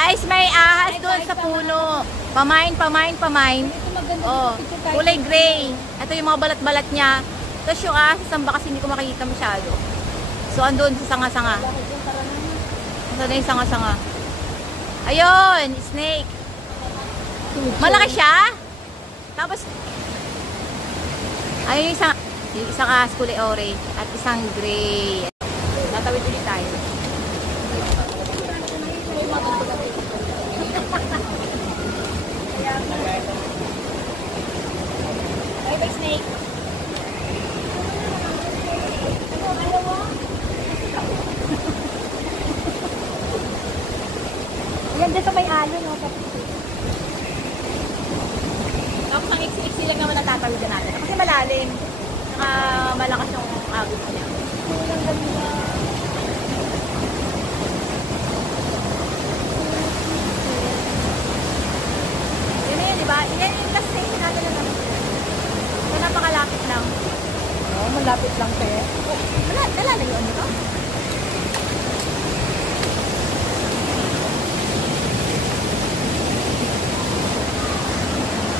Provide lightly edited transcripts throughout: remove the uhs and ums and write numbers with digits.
Guys, may ahas doon sa puno. Pamain. Oh, kulay gray. Ito yung mga balat-balat niya. Tapos yung ahas, samba kasi hindi ko makikita masyado. So, andun sa sanga-sanga. Ito na yung sanga-sanga. Ayun, snake. Malaki siya. Tapos, ayun yung isang ahas kulay orange at isang gray. Natawid ulit tayo. Bye-bye, snake. Yan dito may alo, no? Tapos ang iksi-iksi lang naman natatawid natin. Kasi malalim. Malakas yung agos niya. Yun, di ba? Yan yung destination natin na naman. So, napakalapit lang. Oo, malapit lang kayo. Nalalayo ano to?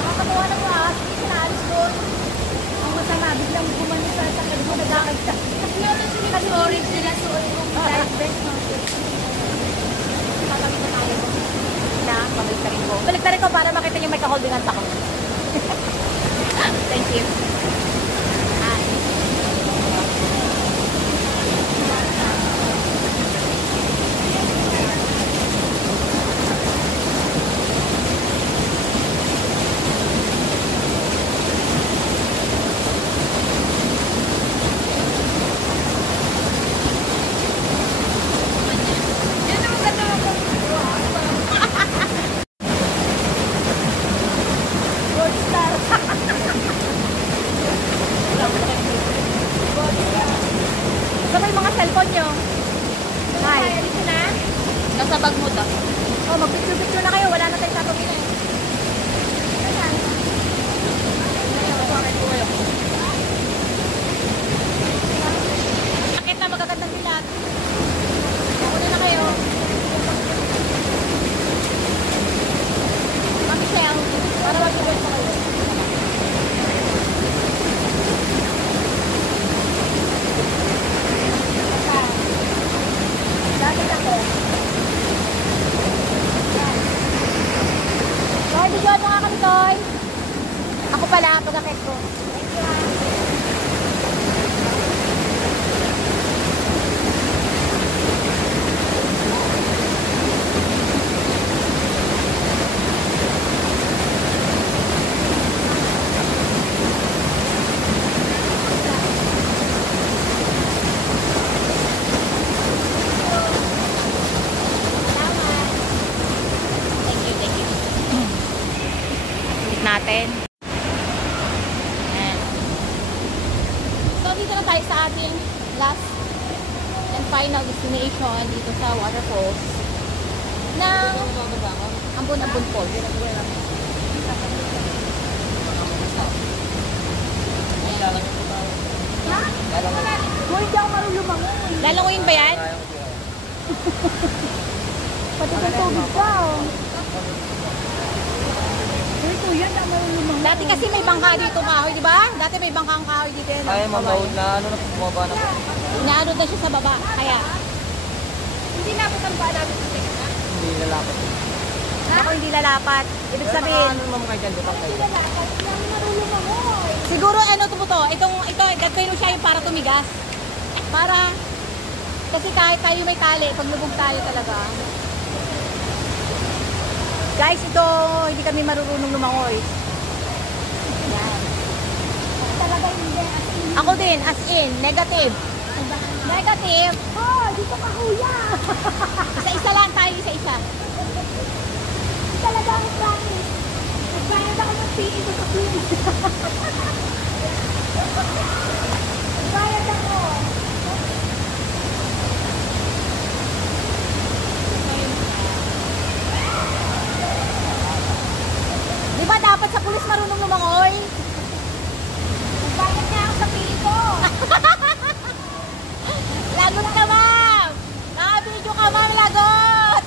Nakakakuha ng mga ahas. Sinaalis doon. Ang masama, biglang gumano sa sakit mo, nagkakagsa. Kasi yun yung sinimasi orange nila so yung light vest no? Papagin na tayo. Na, pabalik ko. Balik ko para makita niyo may ka-holdingan sa ko. Thank you. Sabay mga cellphone nyo. Hi. Nasa bag mo daw. Oh, mag-picture-picture na kayo. Wala na tayong tatawin eh. Bakit na magagandang bilat? Mauna na kayo. Mami-Michelle, para mag-ibig pa kayo. Bakit ako? Toy, video mo nga kami, Toy. Ako pala, pag-akit ko. Thank you, natin. Ayan. So, dito na tayo sa ating last and final destination dito sa waterfalls ng Ambon-Ambon Falls. Hoy, di ako marunong lumangoy. Lalanguyin ba yan? Pati kung tubig ka, oh. Hoy, kuya, di ako marunong lumangoy. Dati kasi may bangka dito kahoy, di ba? Dati may bangkang kahoy dito. Ay, mamahod na ano na bumaba na. Inaano na siya sa baba. Kaya, Hindi nabutan pa namin sa teka. Hindi lalapat. ako hindi lalapat. Ibig sabihin, Ano naman kayo dyan, butak kayo. Hindi namin marunong lumangoy. siguro ano to, ito, gagawin siya yung para tumigas. Para, kasi kahit tayo may tali, pag lubog tayo talaga. Guys, ito, hindi kami marunong lumangoy. Yan. Talaga hindi. Ako din, as in, negative. Negative. Oh, dito ka, kuya. Isa-isa lang tayo, isa-isa. Talaga ang promise. Nagbayad ako ng PE ko sa clinic. Nagbayad ako. Di ba dapat sa pulis marunong lumangoy? Nagbayad niya ako sa PE ko. Lagot ka, ma'am! Naka-video ka, ma'am, lagot!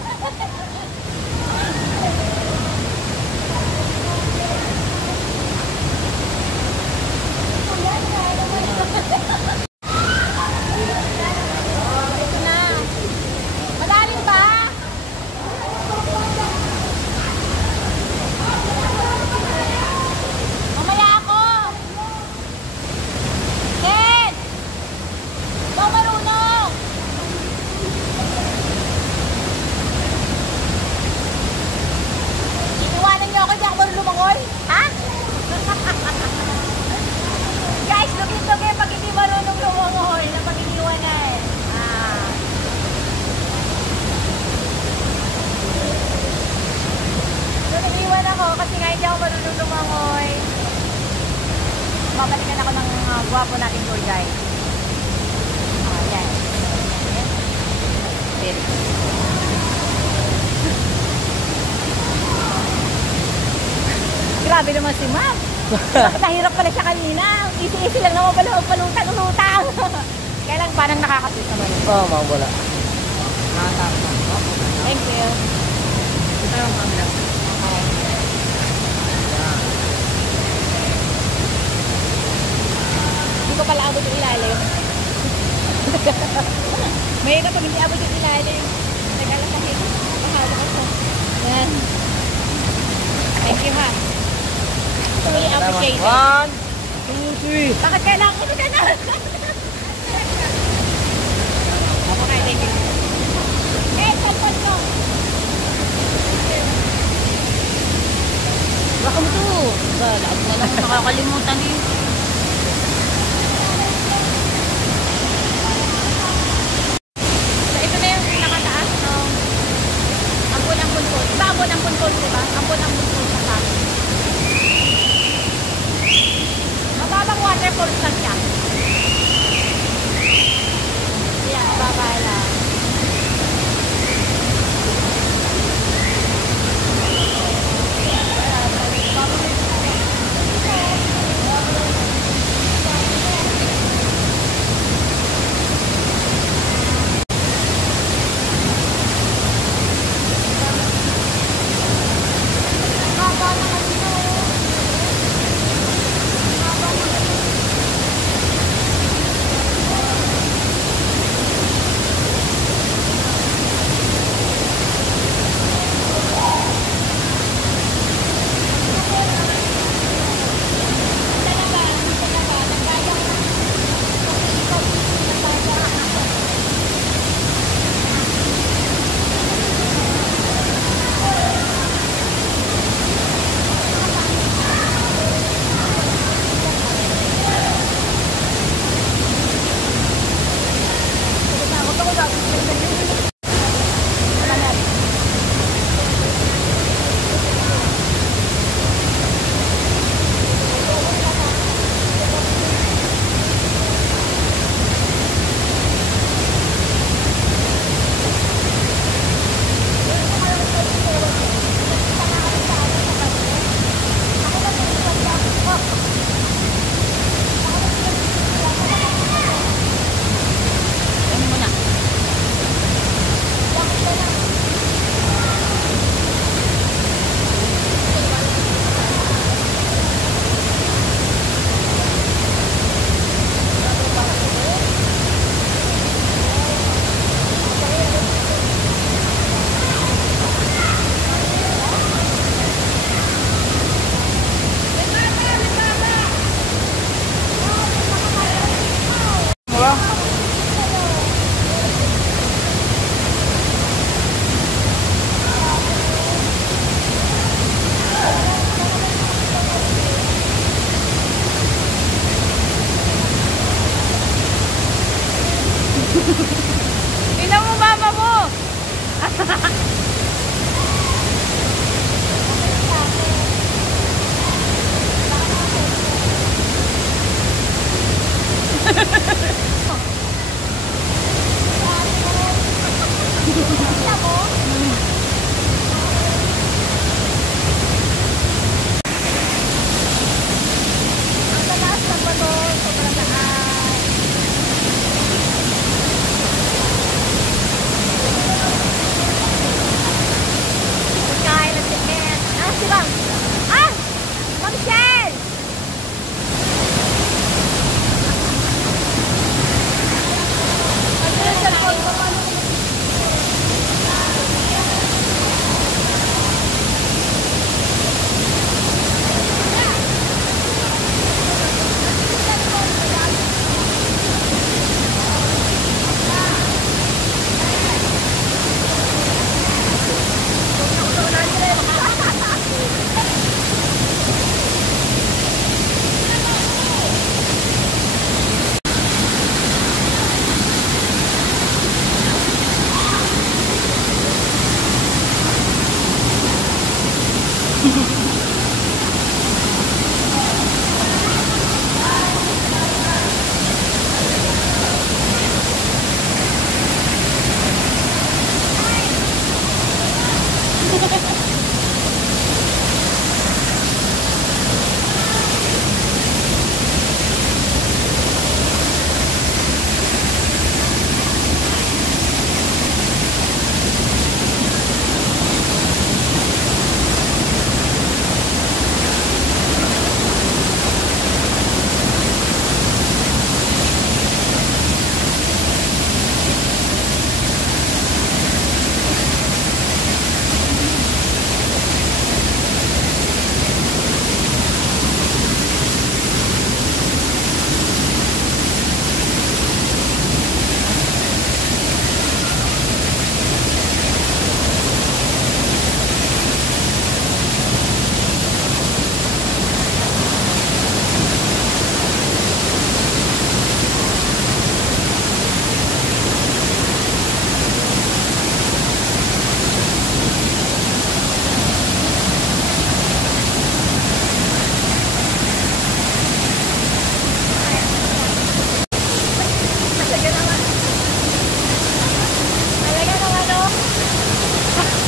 Hindi ako marunong lumangoy. Babalikan ako ng gwapo nating tour guide. Yan. Very good. Grabe naman si Ma'am. Nahirap pala siya kanina. Easy-easy lang naman pala magpalutang-lutang. Kaya lang parang nakakasweet naman. Oo, mga wala. Thank you. Ito yung camera. Hindi ko pala abot yung ilalim. Mahirap pag hindi abot yung ilalim. Nag-alasahit. Mahawak ako. Yan. Thank you ha. Truly appreciate it. 1, 2, 3. Bakit kailangan ko na? Okay, thank you. Cellphone ko. Baka mo to. Lagi na lang nakakalimutan eh. So, ito na yung pinakataas ng Ambon-Ambon Falls. Diba Ambon-Ambon Falls, diba? Ambon-Ambon Falls na sa akin. Mababang waterfalls lang siya. Yan, mababa lang. Tingnan mo mama mo. Ang taas ng bato, sobrang taas. Kain ng ticket. Si Bang. Bang Shell! Ano yung cellphone ko?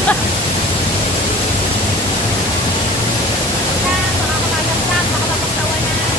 Baka kumalaglag, baka mapagtawanan.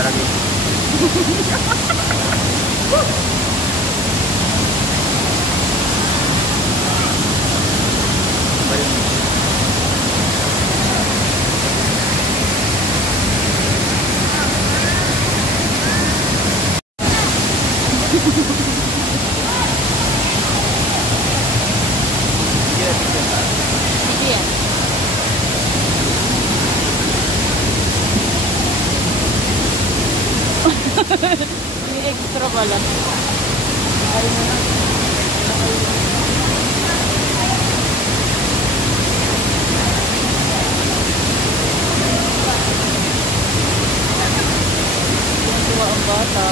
talaga yun. Ba yun? Sige yan. May extra pala. Tuwa ang bata.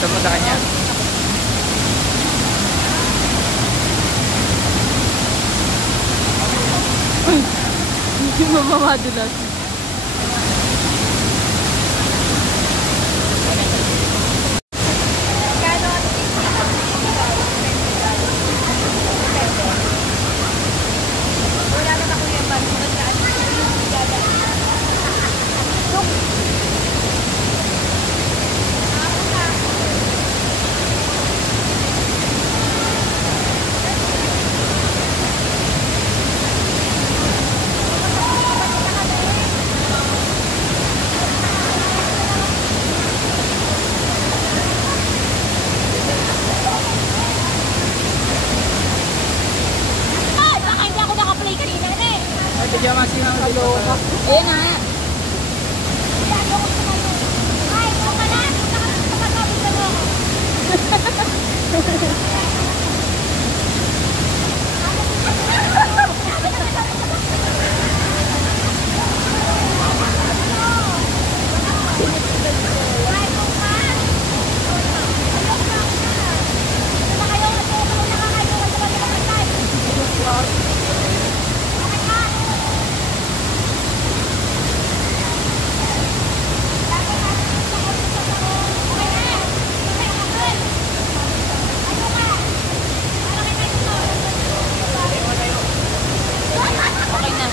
Saan mo sa kanya? Hindi mo mamadulas. Bigyan masing ang kaloka. Ayan na. Okay na.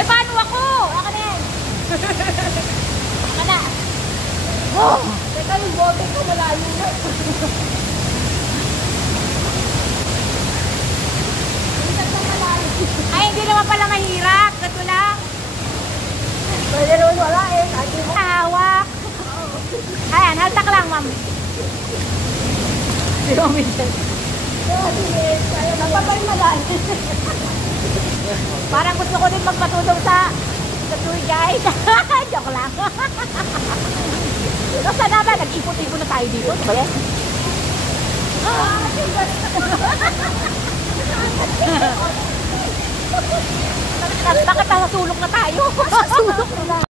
Eh, paano ako? Ako na yan. Ako na. Oh! Teka, yung bote ko malayo na. Ay, hindi naman pala mahirap. Gato lang. Pwede naman wala eh. Hawak. Ayan, haltak lang, ma'am. Hindi mo minsan. Napapay malayo. Parang gusto ko din magpatulong sa tour guide. Joke lang. So, sana ba? Nag-ipot-ipot na tayo dito. Ano ba yan? Bakit nasa sulok na tayo? Sulok na lang.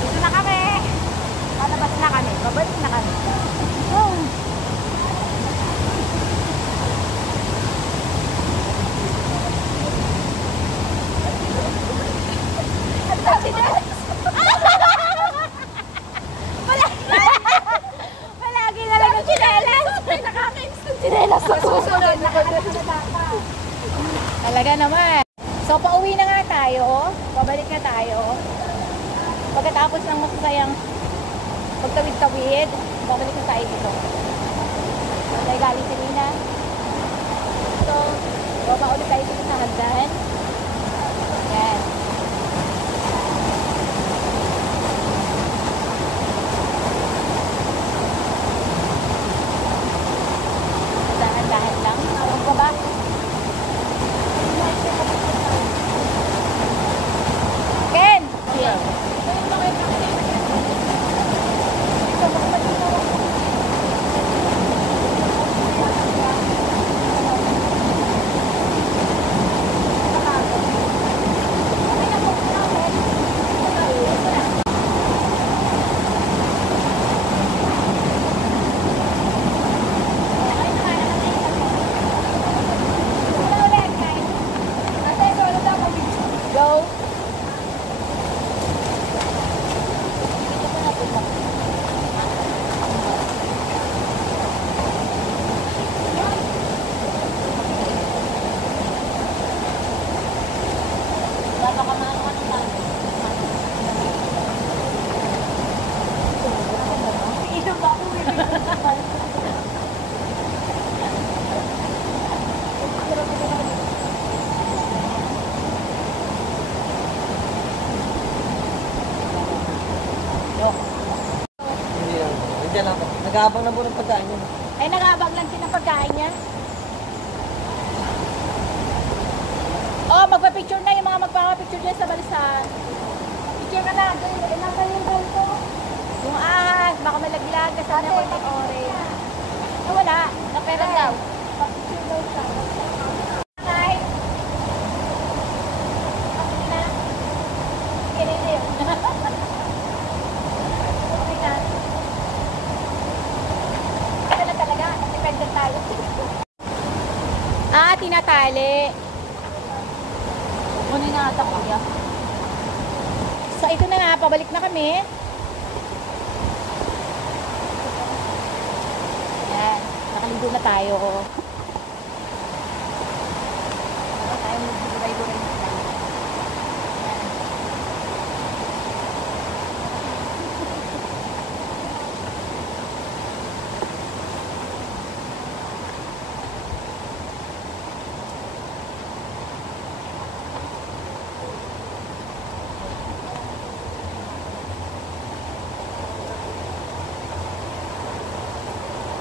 Dito na kami. Palabas na kami. Babalik na kami. Oh. Talaga naman. So, pauwi na nga tayo. Pabalik na tayo. Pagkatapos ng masasayang pagtawid-tawid, babalik na tayo dito. Tayo galing si Nina. So, baba ulit tayo dito sa hagdan. Yan. Dahan-dahan lang. Ang baba. Ken! Go! Hindi lang. Nandiyan lang. Nag-aabang na po ng pagkain yun. Ay, nag-aabang lang din ang pagkain niya. Oh, magpa-picture na yung mga magpapapicture dyan sa balisan. Picture ka na. Nasa yung ganito. Yung ahas, baka malaglag. Kasama ko yung orange. Ah, wala. Napera daw. Picture daw siya. Hi. Okay na. Okay na yun. Okay na. Ito na talaga. Independent tayo. Ah, tinatali. Kunin na ata kuya. So, ito na nga. Pabalik na kami. Yan. Nakaligo na tayo. Tayo magburay-buray na tayo. Yan.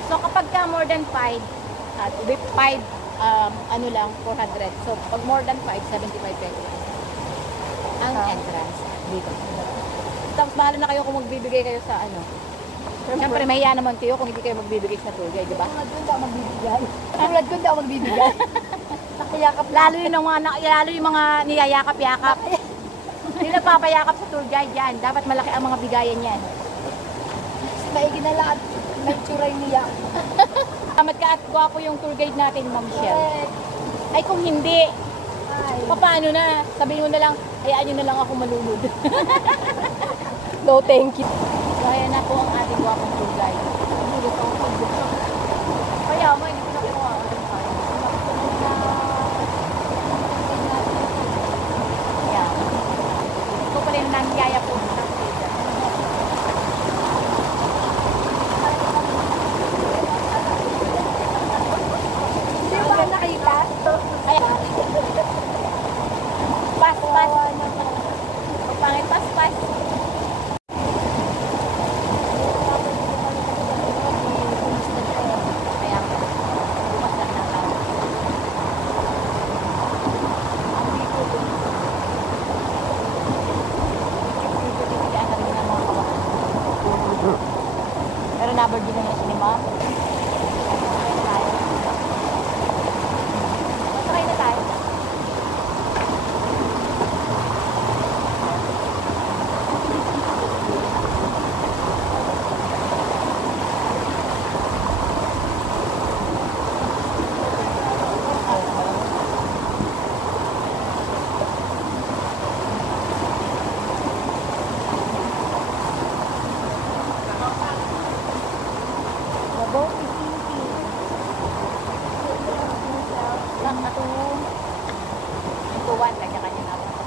So kapag ka more than 5, at with 5, ano lang, 400. So pag more than 5, 75 pesos. Ang entrance dito. Tapos bahala na kayo kung magbibigay kayo sa ano. Siyempre, mahiya naman kayo kung hindi kayo magbibigay sa tour guide, di ba? Tulad ko hindi ako magbibigay. Tulad ko hindi ako magbibigay. Nakayakap Lalo yung mga niyayakap-yakap. Yung nagpapayakap sa tour guide yan. Dapat malaki ang mga bigayan yan. maigi na lahat. May tsuray niya. Salamat ka at gwapo yung tour guide natin, Ma'am Michelle. Correct. Ay kung hindi, Ay. paano na? Sabihin mo na lang, hayaan nyo na lang ako malulod. No, thank you. So, ayan na po ang ating gwapong tour guide. Kaya mo, hindi ko na kinuha. Ayan. Ito pa rin nangyaya po sa station. Hindi ba nakita? Ayan. Pas. Pagpangit, pas.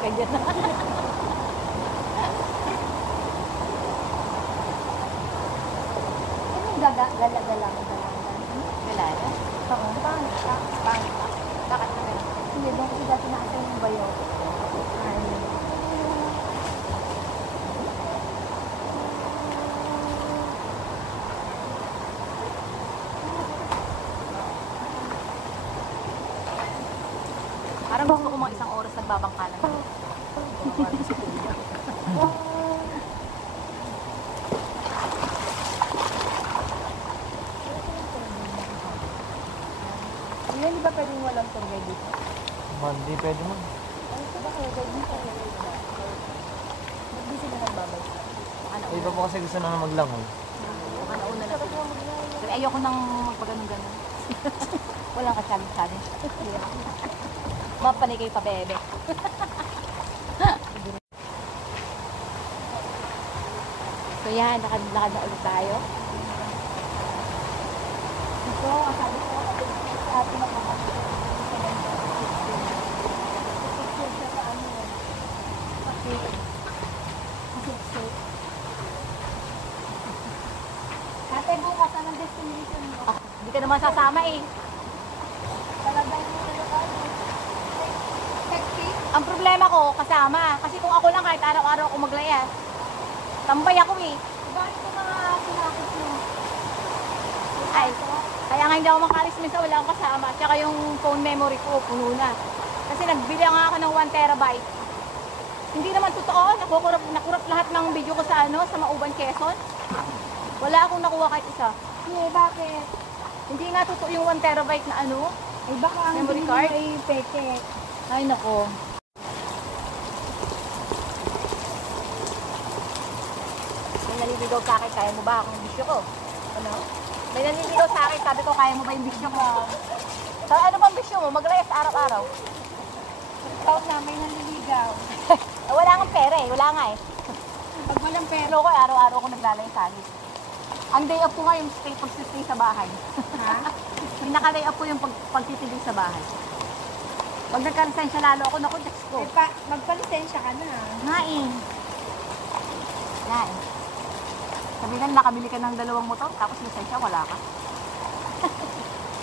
ka dyan. Anong gala-galang? Galala? Oo, pangit ka. Bakit na gano'n? Hindi, doon kasi dati nakasay yung bayo. Ay, Parang gusto ko mga isang oras nagbabangkalan. Yun, di ba pwedeng walang tour guide dito? Man, di pwede man. Ay, ito ba kayo guide dito? Hindi sila nagbabay. Ay, iba po kasi gusto na maglangoy. Baka nauna na sila. Pero ayoko nang magpaganon-ganon. Walang ka-challenge. Mapanay kayo pa, bebe. So yan, lakad na ulit tayo. Ito, ang sabi ko, sa atin makakapit. Picture siya sa ano. Kasi ate, bukas, anong destination mo? Ah, hindi ka naman sasama eh. Talabay mo na lokal. Sexy? Ang problema ko, kasama. Kasi kung ako lang, kahit araw-araw ako maglaya. Tambay ako eh. Bakit ko mga sinakit mo? Ay, kaya nga hindi ako makalis minsan wala akong kasama. Tsaka yung phone memory ko, puno na. Kasi nagbili nga ako ng 1 terabyte. Hindi naman totoo, nakurap lahat ng video ko sa sa Mauban, Quezon. Wala akong nakuha kahit isa. Eh, bakit? Hindi nga totoo yung 1 terabyte na Ay, baka ang Memory hindi card? mo ay peke. Ay, nako. May naliligaw sa akin, kaya mo ba akong bisyo ko? Ano? May naliligaw sa akin, sabi ko, kaya mo ba yung bisyo ko? So, ano bang bisyo mo? Maglayas araw-araw. Ikaw na, may nanliligaw. Wala nga pera eh, wala nga eh. Pag walang pera, Pero ko, araw-araw ko naglalay sa alis. Ang day off ko nga yung pag-stay sa bahay. ha? Pinaka-day off ko yung pagtitigil sa bahay. Pag nagka-lisensya lalo ako, naku, Diyos ko. Eh, magpalisensya ka na. Nga eh. Nga eh. Sabi na, nakabili ka ng 2 motor, tapos lisensya, wala ka.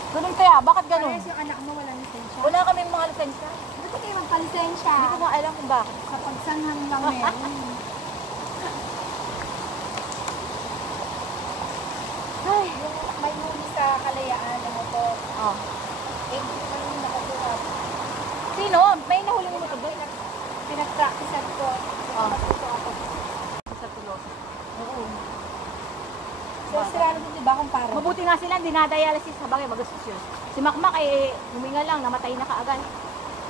Ganun kaya, bakit ganun? Parehas yung anak mo walang lisensya. Wala kaming mga lisensya. Ba't kayo magpalisensya? Hindi ko nga alam kung bakit. Sa pagsanghang lang meron. Ay, May huli sa kalayaan na motor. oh. Eh, hindi naman yung nakakuha. Sino? May nahuli mo motor doon? Pinag-practicean ko. Oh. Matuto ako. Sa tulos. Oo. So, sila din, di ba, kung parang? Mabuti nga sila, dinadialysis sa bagay, magastos yun. Si Makmak eh, huminga lang, namatay na kaagad.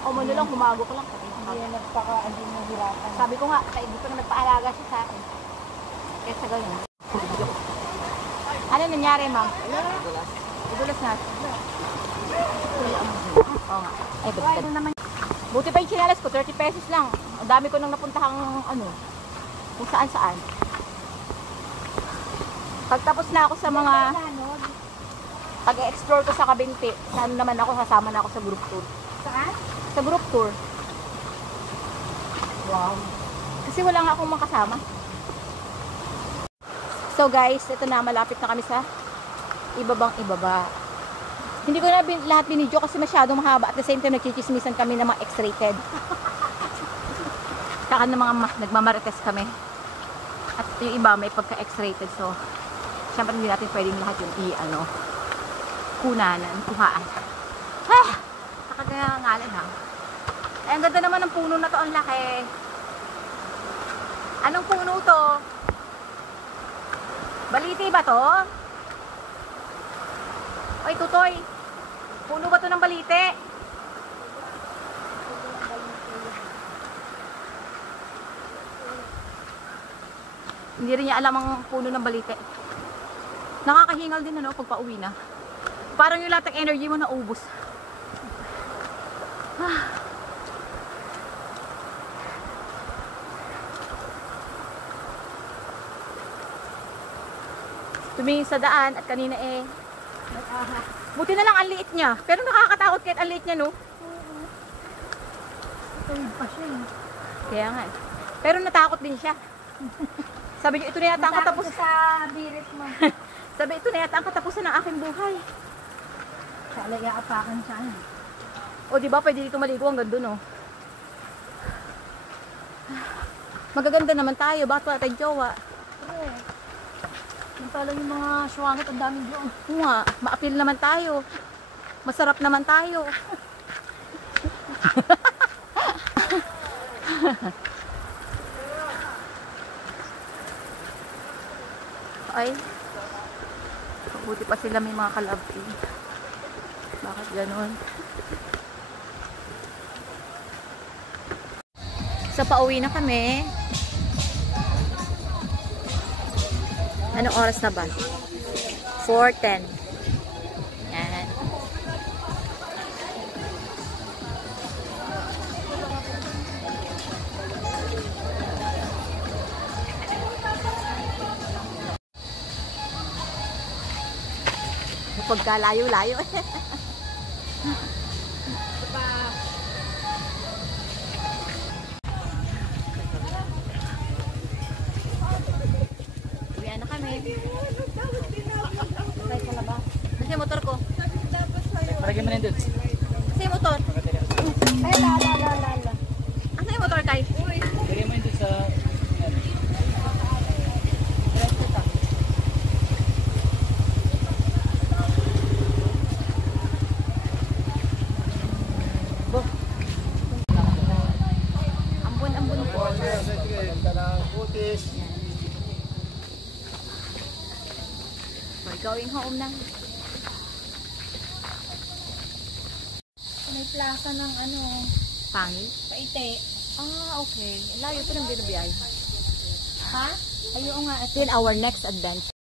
O mo lang, humagok lang. Hindi na hindi na hirapan. Sabi ko nga, kaya dito na nagpaalaga siya sa akin. Kaya sa ganyan. Ano nangyari, ma'am? Idulas na. Oo nga. Ay, Ay, ba't naman. buti pa yung chinelas ko, 30 pesos lang. Ang dami ko nang napuntahang kung saan-saan. Pagtapos na ako sa mga pag-explore ko sa Kabinti, saan naman ako, kasama na ako sa group tour. Saan? Sa group tour. Wow. Kasi wala nga akong makasama. So guys, ito na, malapit na kami sa ibabang ibaba. Hindi ko na lahat binidyo kasi masyadong mahaba. At the same time, nagchichismisan kami ng mga X-rated. Saka ng mga nagmamarites kami. At yung iba may pagka-X-rated. So, syempre hindi natin pwedeng lahat yung kunanan, kuhaan. Ah! Nakagangalan ha. Ay, ang ganda naman ng puno na to, ang laki. Anong puno to? Baliti ba to? Oy, tutoy. Puno ba to ng balite? Hindi rin niya alam ang puno ng balite. Nakakahingal din pag pauwi na. Parang yung lahat ng energy mo naubos. Ah. Tumingin sa daan at kanina buti na lang ang liit niya. Pero nakakatakot kahit ang liit niya, no? Tuwid pa siya eh. Kaya nga eh. Pero natakot din siya. Sabi niyo, ito na yata ang Takot katapusan. sa birit mo. Sabi, ito na yata ang katapusan ng aking buhay. Kala iaapakan siya. O, di ba, pwede dito maligo hanggang dun, oh. Magaganda naman tayo. Bakit wala tayong jowa? Yung pala yung mga syuwangit, ang daming doon. Oo nga, ma-appeal naman tayo. Masarap naman tayo. Ay, mabuti pa sila may mga kalabing. Bakit ganun? So, pauwi na kami. Anong oras na ba? 4:10. Yan. Pagkalayo-layo. Uwi na kami. Try ko na ba? Kasi yung motor ko. Paragin mo na yun dun. Kasi yung motor. Ay, la. Asa yung motor, Kai? Paragin mo yun dun sa... Ambon po. We're going home na. May plaza ng ano, Pangil? Paite. Ah, okay. Layo pa ng binubiyay. Ha? Ayun nga. Then our next adventure.